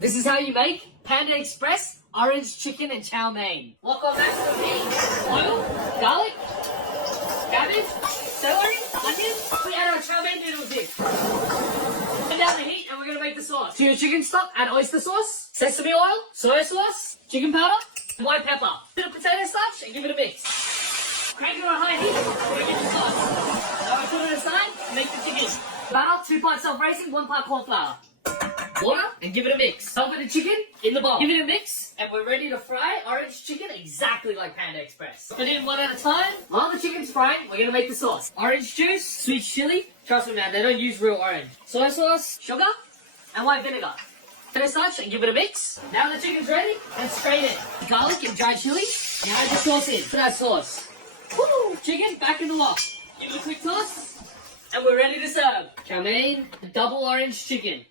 This is how you make Panda Express orange chicken and chow mein. What got mashed with meat? Oil, garlic, cabbage, celery, onion. We add our chow mein noodles in. Turn down the heat and we're gonna make the sauce. To your chicken stock, add oyster sauce, sesame oil, soy sauce, chicken powder, and white pepper. Bit of potato starch and give it a mix. Crank it on high heat before we get the sauce. Now we put it aside and make the chicken. Batter, 2 parts self-raising, 1 part corn flour. Water and give it a mix. Cover the chicken in the bowl. Give it a mix and we're ready to fry orange chicken exactly like Panda Express. Put it in one at a time. While the chicken's frying, we're gonna make the sauce. Orange juice, sweet chili. Trust me man, they don't use real orange. Soy sauce, sugar, and white vinegar. Potato starch and give it a mix. Now the chicken's ready and strain it. Garlic and dried chili. Now add the sauce in. Put that sauce. Woo! Chicken back in the wok. Give it a quick toss. And we're ready to serve. Chow mein, the double orange chicken.